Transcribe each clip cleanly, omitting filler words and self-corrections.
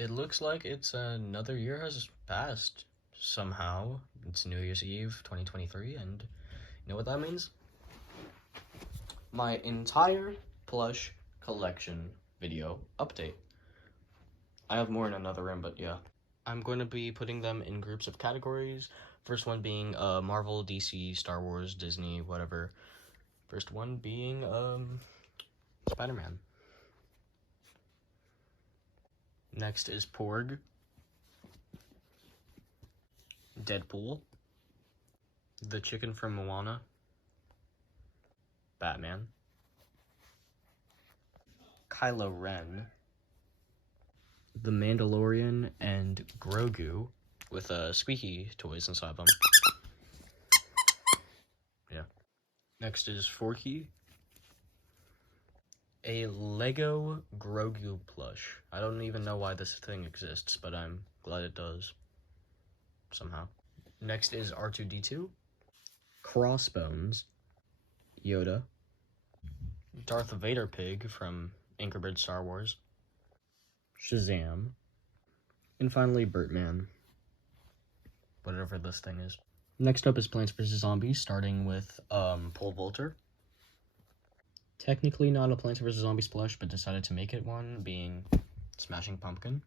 It looks like it's another year has passed somehow. It's New Year's Eve 2023, and you know what that means? My entire plush collection video update. I have more in another room, but yeah. I'm going to be putting them in groups of categories. First one being Marvel, DC, Star Wars, Disney, whatever. First one being Spider-Man. Next is Porg, Deadpool, the chicken from Moana, Batman, Kylo Ren, the Mandalorian, and Grogu with squeaky toys inside them. Yeah. Next is Forky, a Lego Grogu plush. I don't even know why this thing exists, but I'm glad it does. Somehow. Next is R2-D2, Crossbones, Yoda, Darth Vader Pig from Angry Birds Star Wars, Shazam, and finally Bertman. Whatever this thing is. Next up is Plants vs. Zombies, starting with Pole Vaulter. Technically not a Plants vs. Zombies plush, but decided to make it one, being Smashing Pumpkin,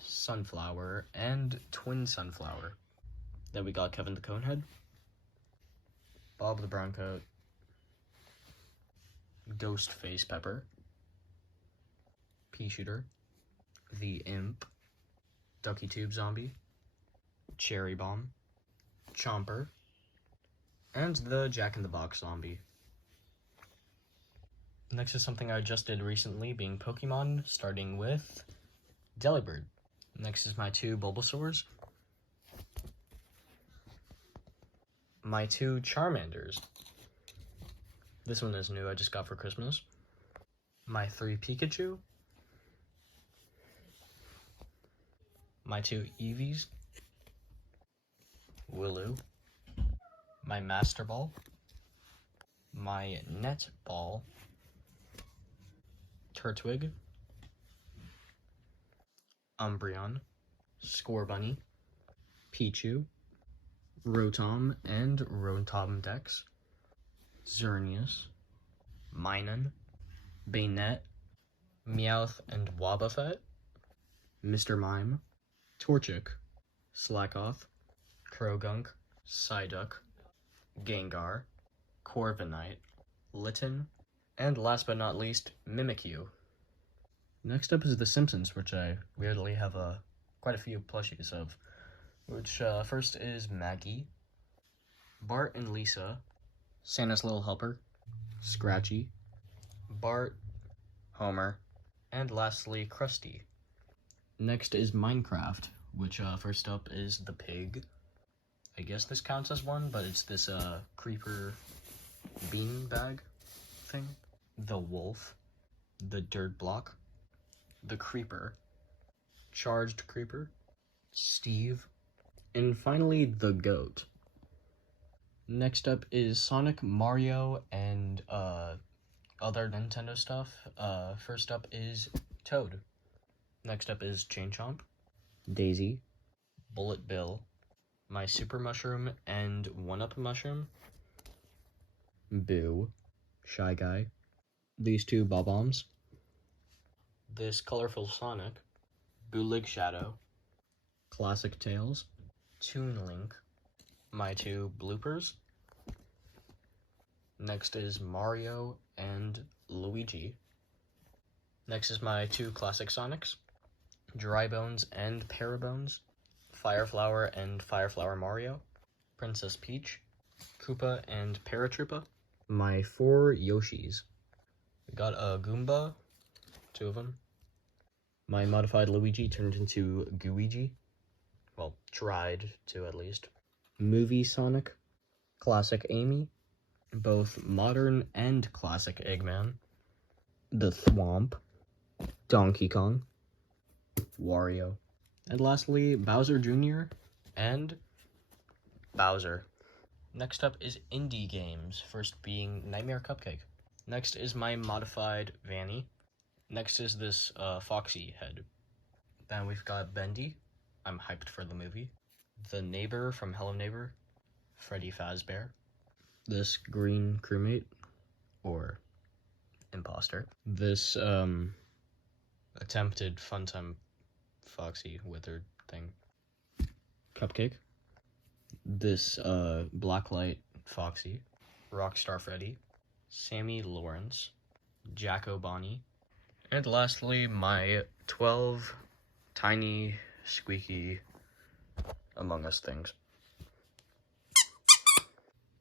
Sunflower, and Twin Sunflower. Then we got Kevin the Conehead, Bob the Browncoat, Ghostface Pepper, Pea Shooter, the Imp, Ducky Tube Zombie, Cherry Bomb, Chomper, and the Jack-in-the-Box Zombie. Next is something I just did recently, being Pokemon, starting with Delibird. Next is my 2 Bulbasaurs, my 2 Charmanders. This one is new, I just got for Christmas. My 3 Pikachu, my 2 Eevees, Willow, my Master Ball, my Net Ball, Turtwig, Umbreon, Scorbunny, Pichu, Rotom and Rotom Dex, Xerneas, Minun, Banette, Meowth and Wobbuffet, Mr. Mime, Torchic, Slackoth, Krogunk, Psyduck, Gengar, Corviknight, Litten, and last but not least, Mimikyu. Next up is The Simpsons, which I weirdly have quite a few plushies of. Which first is Maggie, Bart and Lisa, Santa's Little Helper, Scratchy, Bart, Homer, and lastly Krusty. Next is Minecraft, which first up is the pig. I guess this counts as one, but it's this creeper bean bag thing. The wolf, the dirt block, the creeper, charged creeper, Steve, and finally the goat. Next up is Sonic, Mario, and other Nintendo stuff. First up is Toad. Next up is Chain Chomp, Daisy, Bullet Bill, my Super Mushroom and 1-Up Mushroom, Boo, Shy Guy, these 2 Bob-Ombs, this colorful Sonic, Bootleg Shadow, Classic Tails, Toon Link, my 2 Bloopers. Next is Mario and Luigi. Next is my 2 Classic Sonics, Dry Bones and Parabones, Fireflower and Fireflower Mario, Princess Peach, Koopa and Paratroopa, my 4 Yoshis. We got a Goomba, 2 of them. My modified Luigi turned into Gooigi. Well, tried to at least. Movie Sonic, Classic Amy, both modern and classic Eggman, the Thwomp, Donkey Kong, Wario, and lastly Bowser Jr. and Bowser. Next up is indie games, first being Nightmare Cupcake. Next is my modified Vanny. Next is this Foxy head. Then we've got Bendy. I'm hyped for the movie. The neighbor from Hello Neighbor, Freddy Fazbear. This green crewmate, or imposter. This attempted Funtime Foxy Withered thing. Cupcake. This Blacklight Foxy. Rockstar Freddy. Sammy Lawrence. Jacko Bonnie. And lastly, my 12 tiny, squeaky Among Us things.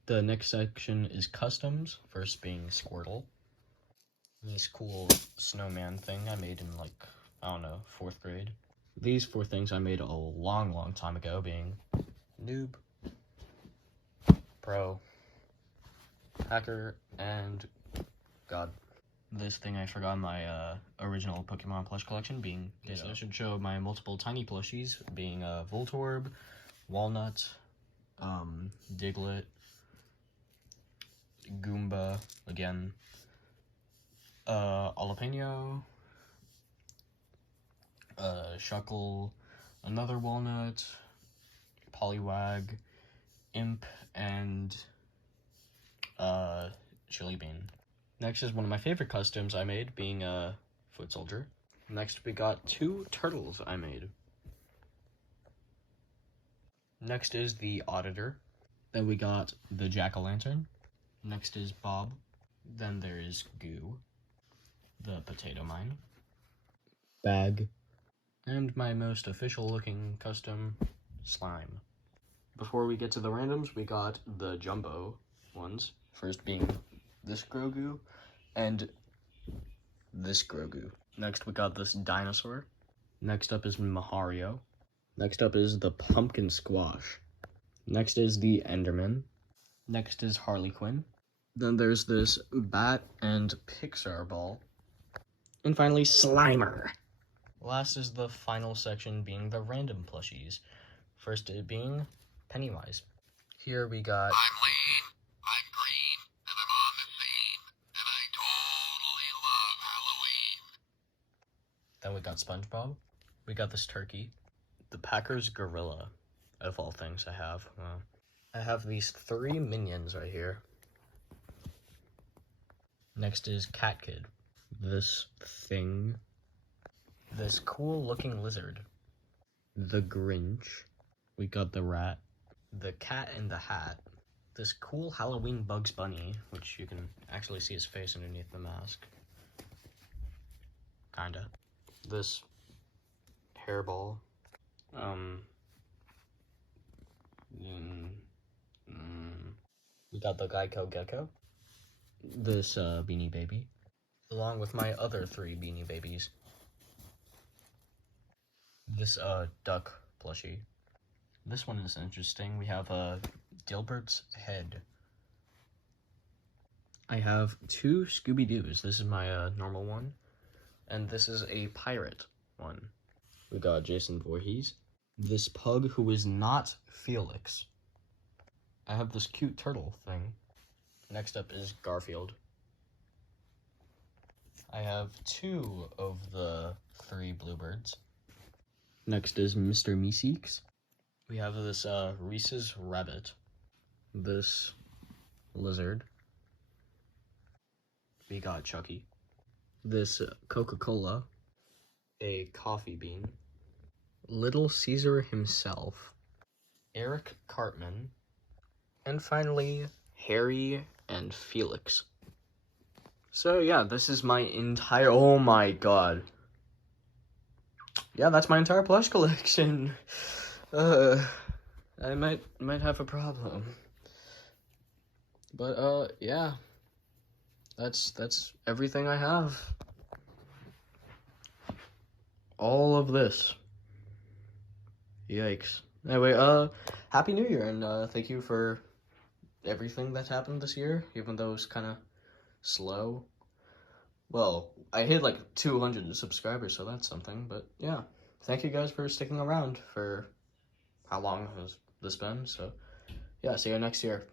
The next section is customs, first being Squirtle. This cool snowman thing I made in, like, I don't know, 4th grade. These 4 things I made a long time ago, being Noob, Pro, Hacker, and God. This thing I forgot in my original Pokemon plush collection being Ditto. So I should show my multiple tiny plushies being Voltorb, Walnut, Diglett, Goomba, again, Jalapeno, Shuckle, another Walnut, Poliwag, Imp, and Chili Bean. Next is one of my favorite customs I made, being a Foot Soldier. Next we got 2 turtles I made. Next is the Auditor. Then we got the Jack-o'-lantern. Next is Bob. Then there is Goo, the Potato Mine, Bag, and my most official looking custom, Slime. Before we get to the randoms, we got the jumbo ones. First being this Grogu and this Grogu. Next we got this dinosaur. Next up is Mahario. Next up is the pumpkin squash. Next is the Enderman. Next is Harley Quinn. Then there's this bat and Pixar ball. And finally, Slimer. Last is the final section being the random plushies. First it being Pennywise. Here we got... I'm Lean, I'm green, and I'm on the scene, and I totally love Halloween. Then we got SpongeBob. We got this turkey. The Packers gorilla, of all things I have. I have these 3 minions right here. Next is Cat Kid. This thing. This cool looking lizard. The Grinch. We got the rat. The Cat in the Hat. This cool Halloween Bugs Bunny, which you can actually see his face underneath the mask. Kinda. This hairball. We got the Geico Gecko. This Beanie Baby. Along with my other 3 Beanie Babies. This duck plushie. This one is interesting. We have Dilbert's head. I have 2 Scooby-Doos. This is my normal one. And this is a pirate one. We got Jason Voorhees. This pug who is not Felix. I have this cute turtle thing. Next up is Garfield. I have 2 of the 3 bluebirds. Next is Mr. Meeseeks. We have this Reese's rabbit. This lizard. We got Chucky. This Coca-Cola. A coffee bean. Little Caesar himself. Eric Cartman. And finally, Harry and Felix. So yeah, this is my entire, oh my god. Yeah, that's my entire plush collection. I might have a problem. But yeah. That's everything I have. All of this. Yikes. Anyway, Happy New Year, and thank you for everything that's happened this year, even though it's kind of slow. Well, I hit like 200 subscribers, so that's something, but yeah. Thank you guys for sticking around for how long has this been, so yeah, see you next year.